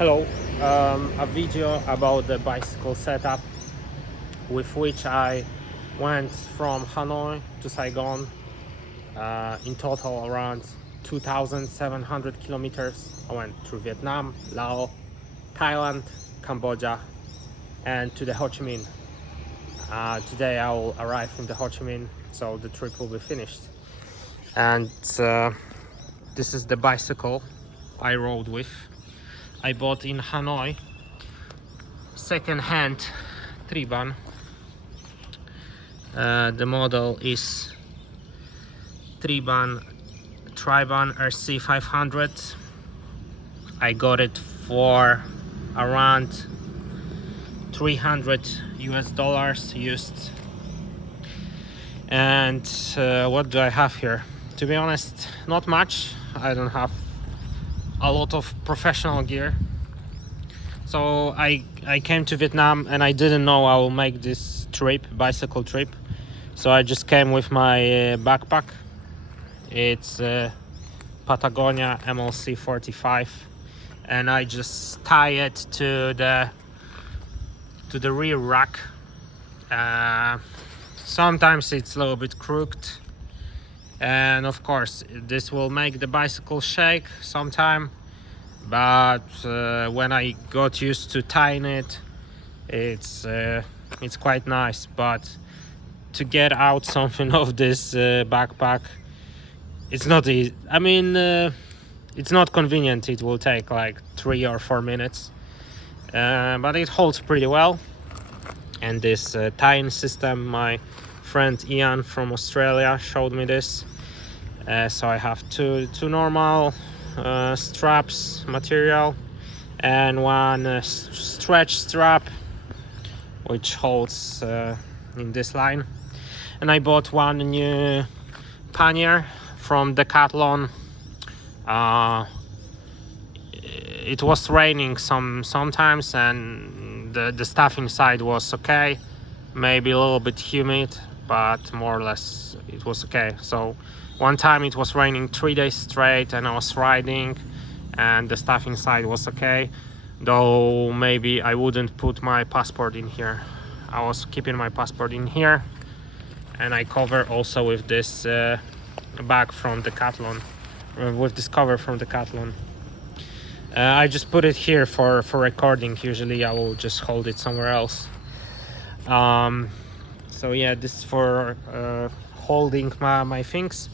Hello, a video about the bicycle setup with which I went from Hanoi to Saigon, in total around 2,700 kilometers. I went through Vietnam, Laos, Thailand, Cambodia, and to the Ho Chi Minh. Today I will arrive in the Ho Chi Minh, so the trip will be finished. And this is the bicycle I rode with. I bought in Hanoi, second-hand Triban. The model is Triban RC500. I got it for around $300 used. And what do I have here? To be honest, not much. I don't have a lot of professional gear. So I came to Vietnam and I didn't know I will make this bicycle trip. So I just came with my backpack. It's Patagonia MLC 45, and I just tie it to the rear rack. Sometimes it's a little bit crooked, and of course this will make the bicycle shake sometime, but when I got used to tying it, it's quite nice. But to get out something of this backpack, it's not easy. I mean, it's not convenient. It will take like 3 or 4 minutes, but it holds pretty well. And this tying system, my friend Ian from Australia showed me this. So I have two normal straps material and one stretch strap which holds in this line. And I bought one new pannier from Decathlon. It was raining sometimes, and the stuff inside was okay, maybe a little bit humid, but more or less it was okay. So one time it was raining 3 days straight and I was riding and the stuff inside was okay, though maybe I wouldn't put my passport in here. I was keeping my passport in here, and I cover also with this bag from Decathlon, with this cover from Decathlon. I just put it here for recording. Usually I will just hold it somewhere else. So yeah, this is for holding my things.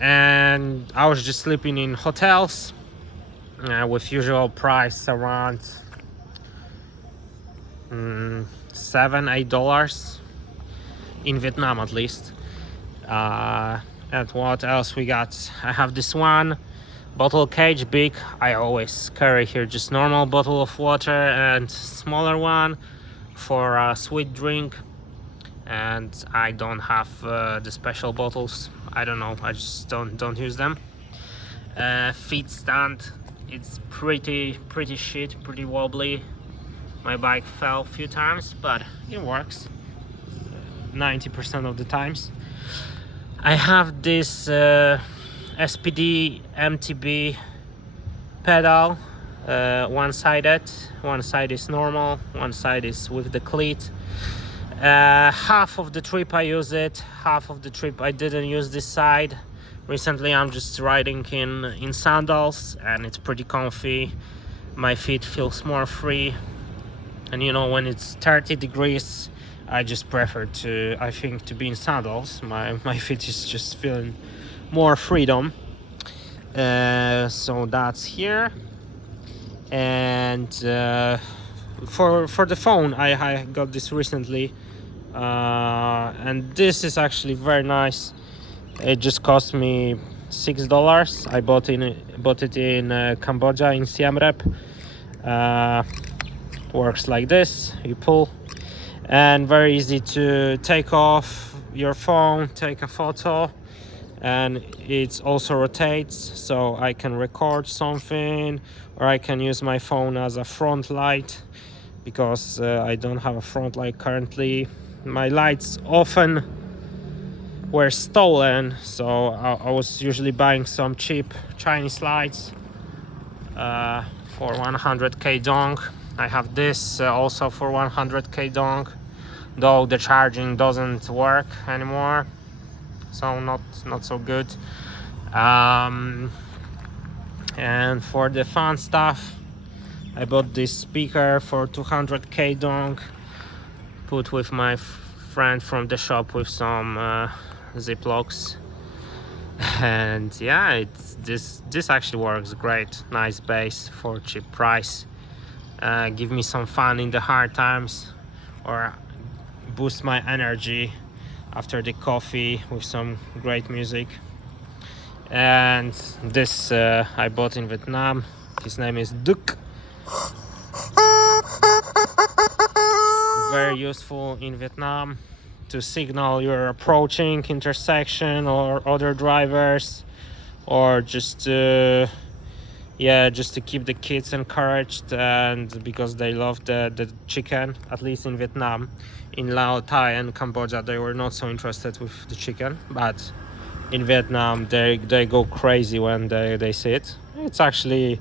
And I was just sleeping in hotels with usual price around $7-8 in Vietnam at least. And what else we got? I have this one bottle cage, big. I always carry here just normal bottle of water, and smaller one for a sweet drink. And I don't have the special bottles. I don't know, I just don't use them. Feet stand, it's pretty shit, pretty wobbly. My bike fell a few times, but it works 90% of the times. I have this SPD MTB pedal, one-sided. One side is normal, one side is with the cleat. Half of the trip I use it, half of the trip I didn't use this side. Recently I'm just riding in sandals and it's pretty comfy. My feet feels more free, and you know, when it's 30 degrees I just prefer to be in sandals. My feet is just feeling more freedom. So that's here. And for the phone, I got this recently, and this is actually very nice. It just cost me $6. I bought it in Cambodia, in Siem Reap. Works like this. You pull, and very easy to take off your phone, take a photo, and it also rotates, so I can record something, or I can use my phone as a front light, because I don't have a front light currently. My lights often were stolen, so I was usually buying some cheap Chinese lights. for 100k dong. I have this also for 100k dong, though the charging doesn't work anymore, so not so good. And for the fun stuff, I bought this speaker for 200k dong, put with my friend from the shop with some Ziplocs. And yeah, this actually works great. Nice bass for cheap price. Give me some fun in the hard times, or boost my energy after the coffee with some great music. And this I bought in Vietnam. His name is Duc. Very useful in Vietnam to signal you're approaching intersection or other drivers, or just to keep the kids encouraged, and because they love the chicken, at least in Vietnam. In Laos, Thai and Cambodia they were not so interested with the chicken, but in Vietnam they go crazy when they see it. It's actually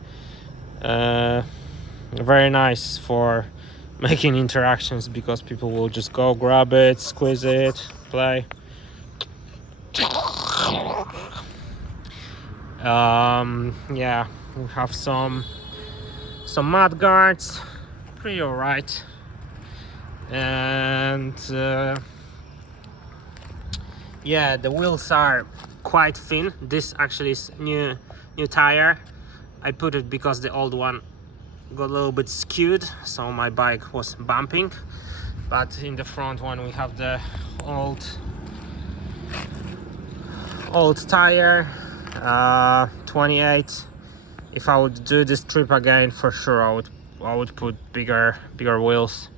very nice for making interactions, because people will just go grab it, squeeze it, play. Yeah, we have some mud guards, pretty alright. And yeah, the wheels are quite thin. This actually is new tire. I put it because the old one got a little bit skewed, so my bike was bumping. But in the front one we have the old tire, 28. If I would do this trip again, for sure I would put bigger wheels,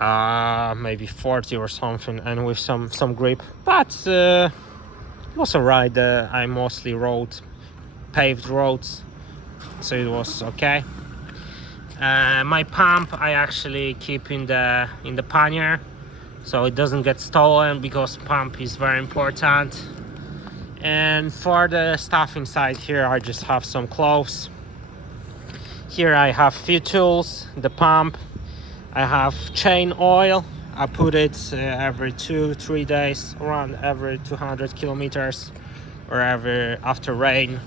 maybe 40 or something, and with some grip. But it was alright. I mostly rode paved roads, so it was okay. My pump I actually keep in the pannier, so it doesn't get stolen, because pump is very important. And for the stuff inside here, I just have some clothes. Here I have few tools, the pump. I have chain oil. I put it every 2-3 days, around every 200 kilometers, or after rain.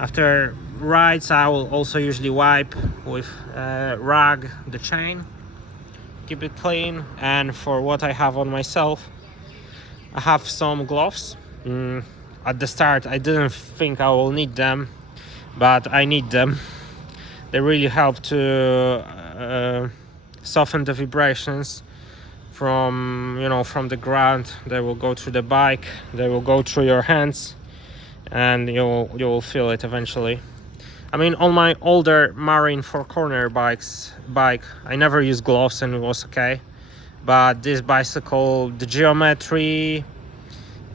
After rides I will also usually wipe with rag the chain, keep it clean. And for what I have on myself, I have some gloves. At the start I didn't think I will need them, but I need them. They really help to soften the vibrations from the ground. They will go through the bike, they will go through your hands, and you'll feel it eventually. I mean, on my older Marine 4-corner bike, I never used gloves and it was okay. But this bicycle, the geometry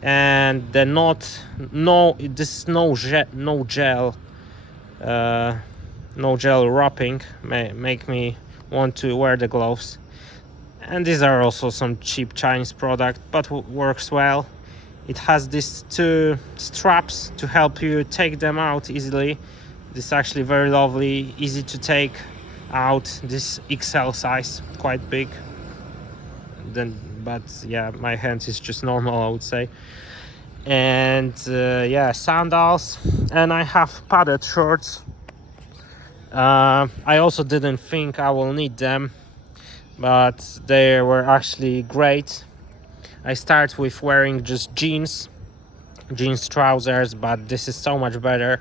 and the no gel wrapping make me want to wear the gloves. And these are also some cheap Chinese product, but works well. It has these 2 straps to help you take them out easily. This is actually very lovely, easy to take out. This XL size, quite big. But yeah, my hand is just normal, I would say. And yeah, sandals, and I have padded shorts. I also didn't think I will need them, but they were actually great. I start with wearing just jeans trousers, but this is so much better.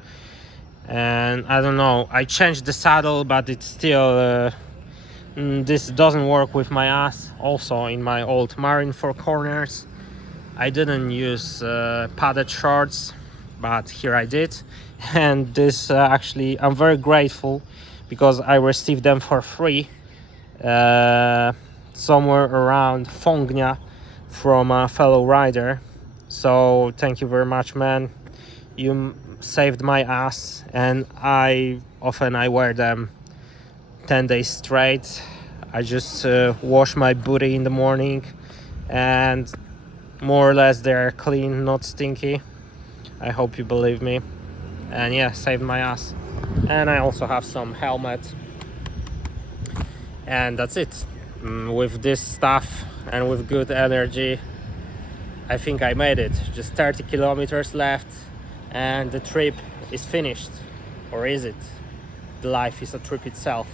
And I don't know, I changed the saddle, but it's still this doesn't work with my ass. Also in my old Marine 4-corners I didn't use padded shorts, but here I did. And this actually I'm very grateful, because I received them for free somewhere around Phong Nha from a fellow rider. So thank you very much, man. You saved my ass, and I wear them 10 days straight. I just wash my booty in the morning, and more or less they're clean, not stinky. I hope you believe me. And yeah, saved my ass. and I also have some helmet, and that's it. With this stuff and with good energy, I think I made it. Just 30 kilometers left and the trip is finished. Or is it? The life is a trip itself.